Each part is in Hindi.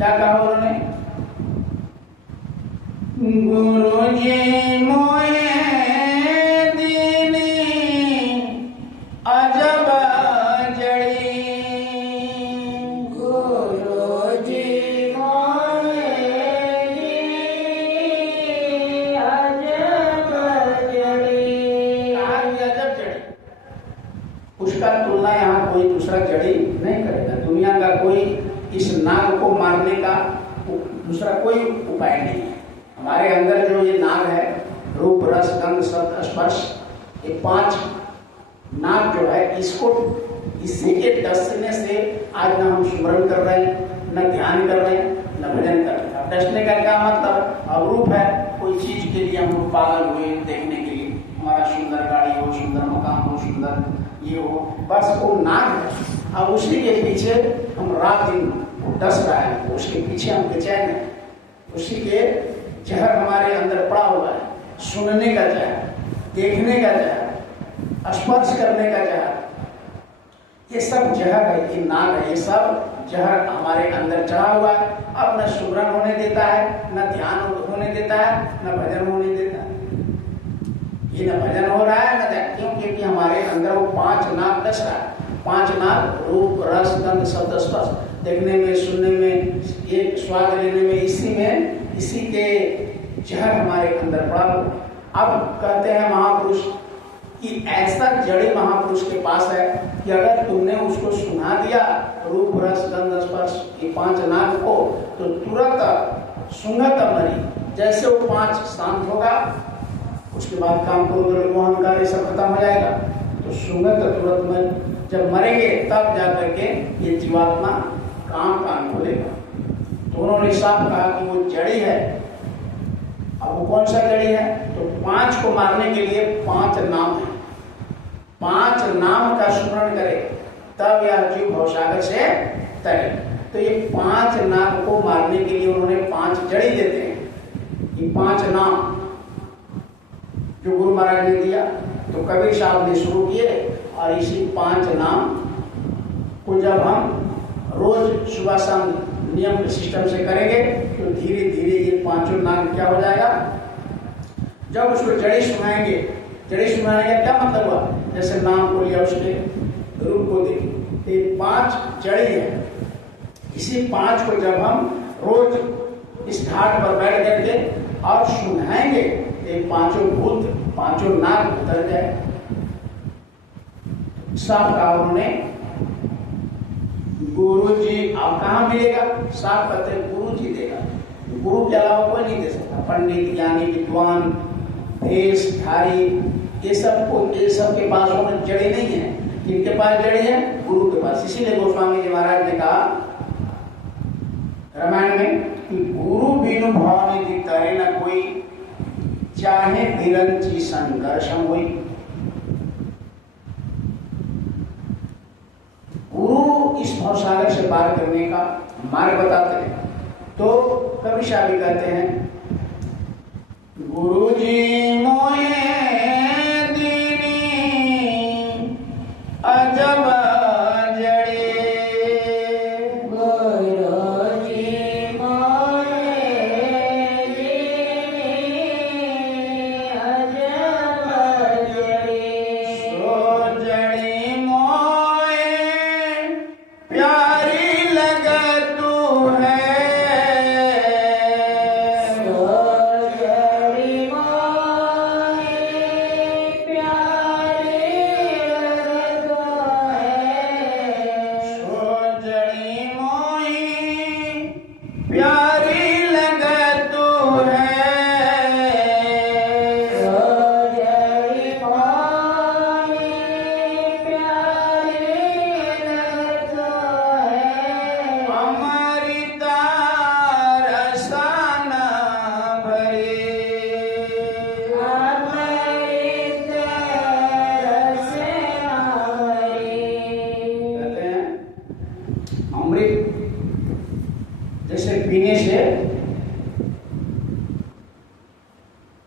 क्या कहा उन्होंने? गुरुजी मोहे दीनी अजब जड़ी, गुरुजी मोहे दीनी अजब जड़ी। कहा कि अजब जड़ी, उसका तुलना यहाँ कोई दूसरा जड़ी नहीं करेगा। दुनिया का कोई इस नाग को मारने का दूसरा कोई उपाय नहीं है। हमारे अंदर जो ये नाग है, रूप रस गंध शब्द स्पर्श, ये 5 नाग जो है, इसको इसी के डसने से आज ना हम स्मरण कर रहे हैं, न ध्यान कर रहे हैं, न भजन कर रहे हैं। डसने का क्या मतलब? अब रूप है, कोई चीज के लिए हम लोग पागल हुए देखने के लिए, हमारा सुंदर गाड़ी हो, सुंदर मकान हो, सुंदर ये हो, बस वो नाग है। अब उसी के पीछे हम रात दिन डस रहे हैं, उसके पीछे हम बेचैन हैं, उसी के जहर हमारे अंदर पड़ा हुआ है। सुनने का जहर, देखने का जहर, स्पर्श करने का जहर, ये सब जहर है, ये नाग है, ये सब जहर हमारे अंदर चढ़ा हुआ है। अब न सुमरन होने देता है, न ध्यान होने देता है, न भजन होने देता है। ये न भजन हो रहा है न ध्यान, क्यों? क्योंकि हमारे अंदर वो 5 नाग डस रहा है। 5 नाग रूप रस गंध शब्द स्पर्श, देखने में, सुनने में, ये स्वाद लेने में, इसी के जहर हमारे अंदर पड़ा हुआ। अब कहते हैं महापुरुष कि ऐसा जड़ी महापुरुष के पास है कि अगर तुमने उसको सुना दिया रूप रस गंध स्पर्श ये 5 नाग को, तो तुरंत सुंगत मरी, जैसे वो 5 शांत होगा, उसके बाद काम क्रोध मोहंकार ये सब खत्म हो जाएगा, तो सुंगत तुरंत में जब मरेंगे तब जाकर के ये जीवात्मा कान खोलेगा। तो उन्होंने साफ कहा कि वो जड़ी है। अब वो कौन सा जड़ी है? तो 5 को मारने के लिए 5 नाम है। 5 नाम का स्मरण करे तब यह जीव भवसागर से तरे। तो ये 5 नाम को मारने के लिए उन्होंने 5 जड़ी देते हैं। ये 5 नाम जो गुरु महाराज ने दिया, तो कबीर साहब ने शुरू किए, और इसी 5 नाम को जब हम रोज सुबह शाम नियम सिस्टम से करेंगे तो धीरे धीरे ये 5 नाम क्या हो जाएगा। जब उसको जड़ी सुनाएंगे, जड़ी सुनाने का क्या मतलब हुआ? जैसे नाम को लिया, उसके रूप को देखिए, ये 5 जड़ी है। इसी 5 को जब हम रोज इस घाट पर बैठ करके और सुनाएंगे, ये 5 भूत 5 नाग उतर जाए। साफ कहा उन्होंने, गुरु जी अब कहाँ मिलेगा? साफ कहते हैं गुरु जी देगा। गुरु के अलावा कोई नहीं दे सकता। पंडित ज्ञानी विद्वान देशधारी ये सब के पास उन्हें जड़ी नहीं है। किनके पास जड़ी है? गुरु के पास। इसीलिए गोस्वामी जी महाराज ने कहा रामायण में कि गुरु बिनु भवानी तरे न कोई, चाहे विरंची संघर्षम हुई। गुरु इस भवसागर से पार करने का मार्ग बताते हैं। तो कवि साहब भी कहते हैं, गुरु जी मोहे दीनी अजब जड़ी, गुरु जी मोहे दीनी अजब जड़ी। सो जड़ी मोहे प्यारी लगतू है, प्यारी लगतू है, अमृता रसन भरी। कहते हैं अमृत जैसे पीने से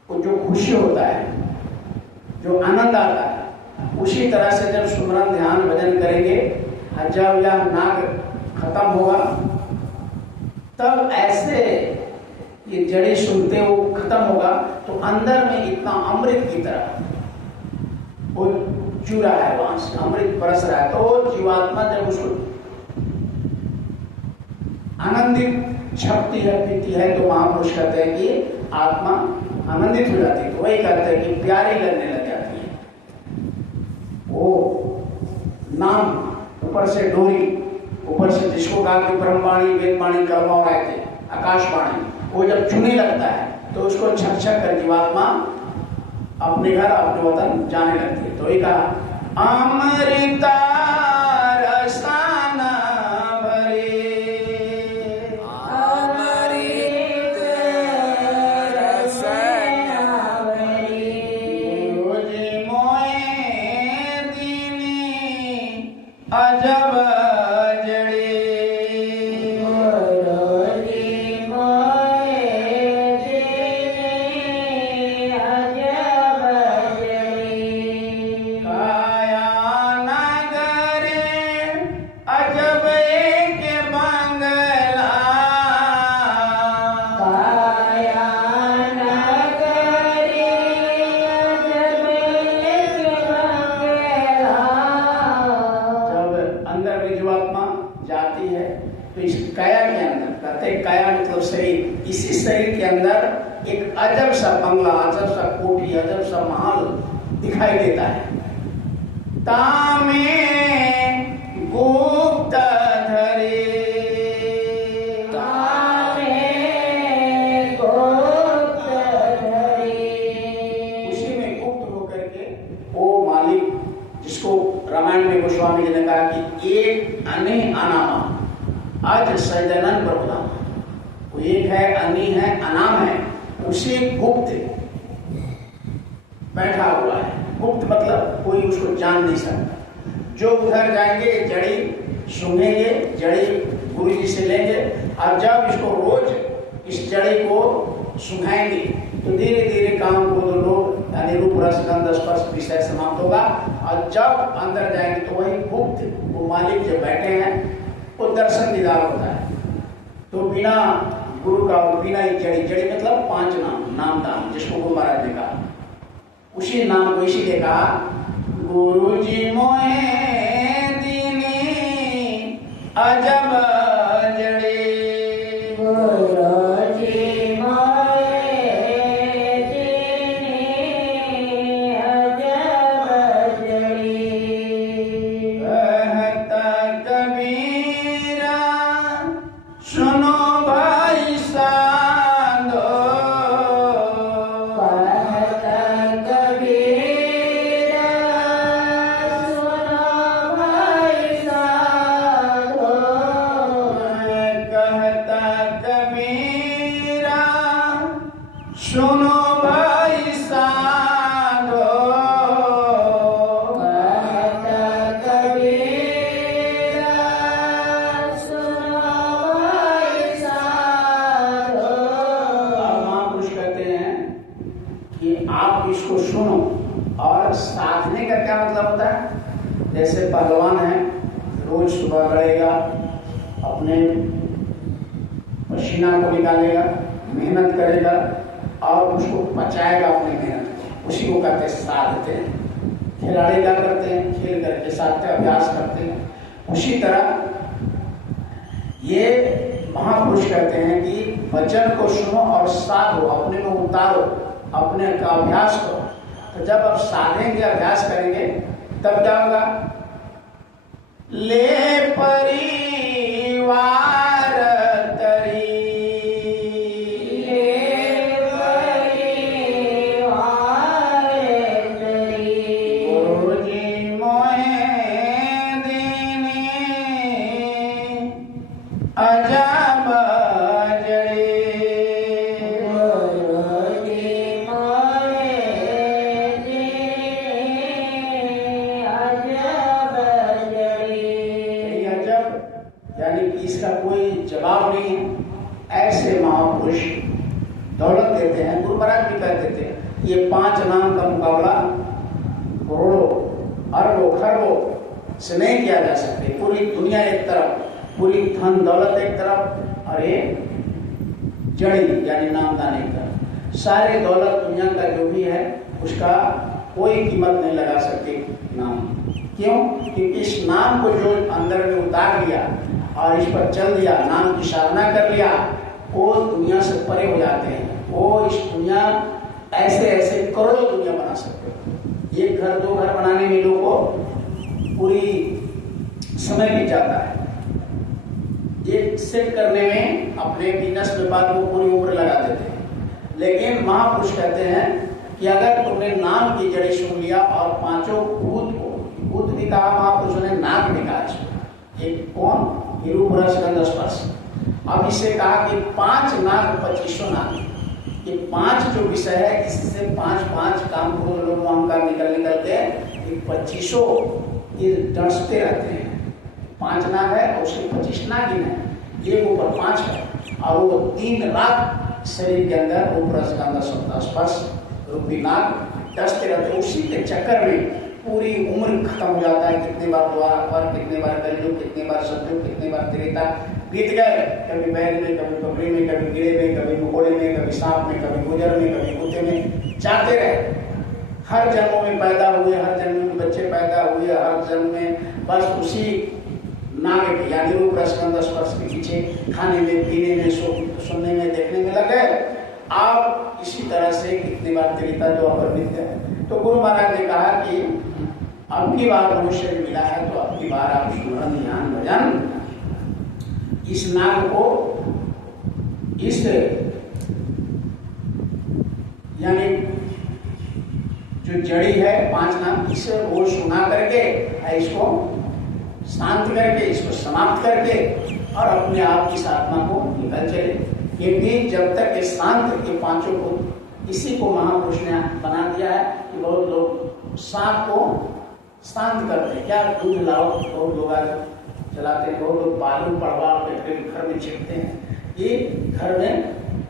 वो जो खुशी होता है, जो आनंद आता है, उसी तरह से जब सुमरन ध्यान भजन करेंगे, जब यह नाग खत्म होगा तब ऐसे ये जड़ी सुनते वो खत्म होगा तो अंदर में इतना अमृत की तरह वो चू रहा है, वहां से अमृत बरस रहा है। तो जीवात्मा जब उसको आनंदित छपती है, पीती है, तो महापुरुष कहते हैं कि आत्मा आनंदित हो जाती है। तो वही कहते हैं कि प्यारी लगने लग जाती है। वो नाम ऊपर से डोरी, ऊपर से जिसको कहा कि ब्रह्मवाणी, वेदवाणी, कर्म और आए थे, आकाशवाणी, वो जब छूने लगता है तो उसको छक छक कर जीवात्मा अपने घर अपने वतन जाने लगती है। तो ये कहा अमृता रसाना भरे, अमृत रसना भरे, गुरुजी मोए दीनी अजब जड़े, गुरुजी मोए दीनी अजब जड़े, काया नगरे अजब एक बंगला, काया नगरी अजब एक बंगला, जब अंदर में जीवात्मा जाती है तो इस काया के अंदर, कहते हैं काया मतलब शरीर, इसी शरीर के अंदर एक अजब सा बंगला, अजब सा कोठी, अजब सा महल दिखाई देता है। तामे गुप्त धरे, तामे गुप्त धरे, उसी में गुप्त होकर के वो मालिक, जिसको रामायण में गोस्वामी जी ने कहा कि एक अने अनामा आज सैदनन प्रभुधाम, वो एक है, अनी है, अनाम है, उसी गुप्त बैठा हुआ है। गुप्त मतलब कोई उसको जान नहीं सकता। जो उधर जाएंगे जड़ी सूंघेंगे, जड़ी गुरु जी से लेंगे, और जब इसको रोज इस जड़ी को सुंघाएंगे तो धीरे धीरे काम को तो लोग यानी रूप रस गंध स्पर्श विषय समाप्त होगा। और जब अंदर जाएंगे तो वही गुप्त वो मालिक जो बैठे हैं वो दर्शन दीदार होता है। तो बिना गुरु का और बिना ही जड़ी, जड़ी मतलब 5 नाम दान, जिसको गुरु महाराज ने कहा, उसी नाम को इसीलिए कहा गुरु जी मोए दीनी अजब जड़े, गुरुजी मोए दीनी अजब जड़े, कहता कबीरा सुनो भाई साधो, कहता कबीरा सुनो भाई साधो, कहता कबीरा सुनो भाई साधो, कहता कबीरा सुनो भाई साधो, महापुरुष कहते हैं कि आप इसको सुनो। और साधने का क्या मतलब होता है? जैसे पहलवान है, रोज सुबह लड़ेगा, अपने पसीना को निकालेगा, मेहनत करेगा और उसको बचाएगा अपनी मेहनत को, उसी को कहते हैं साधते हैं। खिलाड़ी क्या करते हैं? खेल करके साधते, अभ्यास करते हैं। उसी तरह ये महापुरुष कहते हैं कि वचन को सुनो और साधो, अपने में उतारो, अपने का अभ्यास करो। तो जब आप साधेंगे, अभ्यास करेंगे, तब क्या होगा? ले परिवार तरी, ले परिवार तरी, गुरुजी मोए दीनी अजब जड़े, गुरुजी मोए दीनी अजब जड़े, ये अजब यानी कि इसका कोई जवाब नहीं है। ऐसे महापुरुष दौलत देते हैं। गुरु महाराज भी कहते थे ये 5 नाम का मुकाबला करोड़ों अरबों खरबों से नहीं किया जा सकते। पूरी दुनिया एक तरफ, पूरी धन दौलत एक तरफ, और ये जड़ी यानी नामदानी का। सारे दौलत दुनिया का जो भी है उसका कोई कीमत नहीं लगा सकते नाम। क्यों? क्योंकि इस नाम को जो अंदर में उतार लिया और इस पर चल दिया, नाम की साधना कर लिया, वो दुनिया से परे हो जाते हैं। वो इस दुनिया ऐसे ऐसे करोड़ों दुनिया बना सकते हैं। एक घर दो घर बनाने में लोगों को पूरी समय बीत जाता है। ये सेट करने में अपने बिजनेस व्यापार को पूरी उम्र लगा देते हैं। लेकिन महापुरुष कहते हैं कि अगर तुमने नाम की जड़ी सुन लिया और पांचों भूत को, भूत भी कहा महापुरुषों ने, नाग भी कहा इसको। एक कौन? रूप रस गंध स्पर्श। अब इसे कहा कि 5 नाग 2500 नाग। ये 5 जो विषय है, इससे 5 काम क्रोध लोग अहंकार निकल के 2500 ये डसते रहते हैं। 5 नाग है और उसके 25 नागिन है, एक ऊपर 5 है, और वो 3 रात शरीर के अंदर रूप रस गंध स्पर्श रूपी नाग डसते रहते। उसी के चक्कर में पूरी उम्र खत्म हो जाता है। कितने बार द्वार, कितने बार कलयुग, कितने बार सतयुग, कितने बार त्रेता बीत गए। कभी बैल में, कभी बकरी में, कभी गिरे में, कभी मुकोड़े में, कभी सांप में, कभी गुजर में, कभी कुत्ते में, जाते रहे। हर जन्मों में पैदा हुए, हर जन्म में बच्चे पैदा हुए, हर जन्म में बस उसी नाग के यानी रूप रस गंध स्पर्श के पीछे खाने में, पीने में, सुनने में, देखने में लगे। आप इसी तरह से कितनी बार त्रेता जो अपरित है। तो गुरु महाराज ने कहा कि अब की बार मनुष्य मिला है तो अब की बार आप सुमरन ध्यान भजन इस नाग को, इस यानी जो जड़ी है 5 नाम, इसे वो सुना करके, इसको शांत करके, इसको समाप्त करके और अपने आप इस आत्मा को निकल चले। क्योंकि जब तक ये शांत के पांचों को, इसी को महापुरुष ने बना दिया है कि बहुत लोग सांप को शांत करते हैं। क्या दूध लाओ, बहुत लोग चलाते हैं, बहुत लोग बालू पड़वा घर में छिड़कते हैं। ये घर में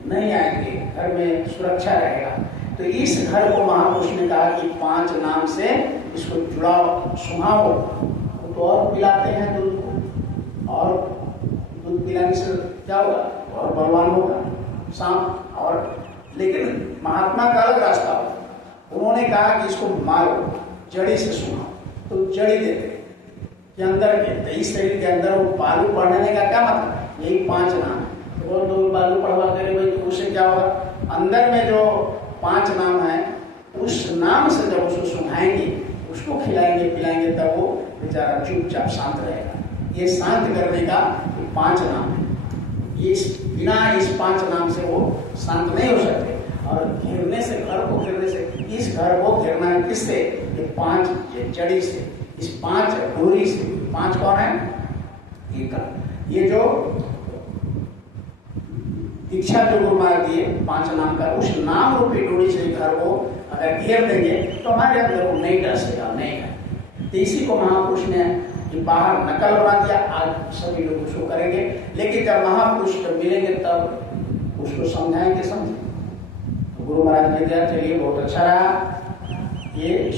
नहीं आएंगे, घर में सुरक्षा रहेगा। तो इस घर को महापुरुष ने कहा कि 5 नाम से इसको जुड़ाओ, सुहाओ। तो और पिलाते हैं दूध को, और दूध पिलाने से क्या होगा? और बलवान होगा सांप। और लेकिन महात्मा का अलग रास्ता हो। उन्होंने कहा कि इसको मारो, जड़ी से सुनाओ। तो जड़ी देते कि अंदर के, तो इस शरीर के अंदर वो बालू पढ़ने का क्या मतलब? यही 5 नाम। तो वो लोग बालू पढ़वा करे भाई, तो उससे क्या होगा? अंदर में जो 5 नाम है, उस नाम से जब उसको सुनाएंगे, उसको खिलाएंगे पिलाएंगे, तब वो बेचारा चुपचाप शांत रहेगा। ये शांत करने का 5 नाम है। इस बिना इस 5 नाम से वो शांत नहीं हो सकते। और घेरने से, घर को घेरने से, इस घर को घेरना है किससे? ये 5 ये जड़ी से, इस 5 डोरी से। 5 कौन है? ये जो दीक्षा जो गुरु महाराज दिए 5 नाम का, उस नाम रूपी डोरी से घर को अगर घेर देंगे तो हमारे अंदर वो नहीं डर सकेगा, नहीं है। तो इसी को महापुरुष ने बाहर नकल बना दिया। आज सभी लोग उसको करेंगे, लेकिन जब महापुरुष मिलेंगे तब उसको समझाएंगे, समझे। तो गुरु महाराज ने कहा चलिए बहुत अच्छा रहा ये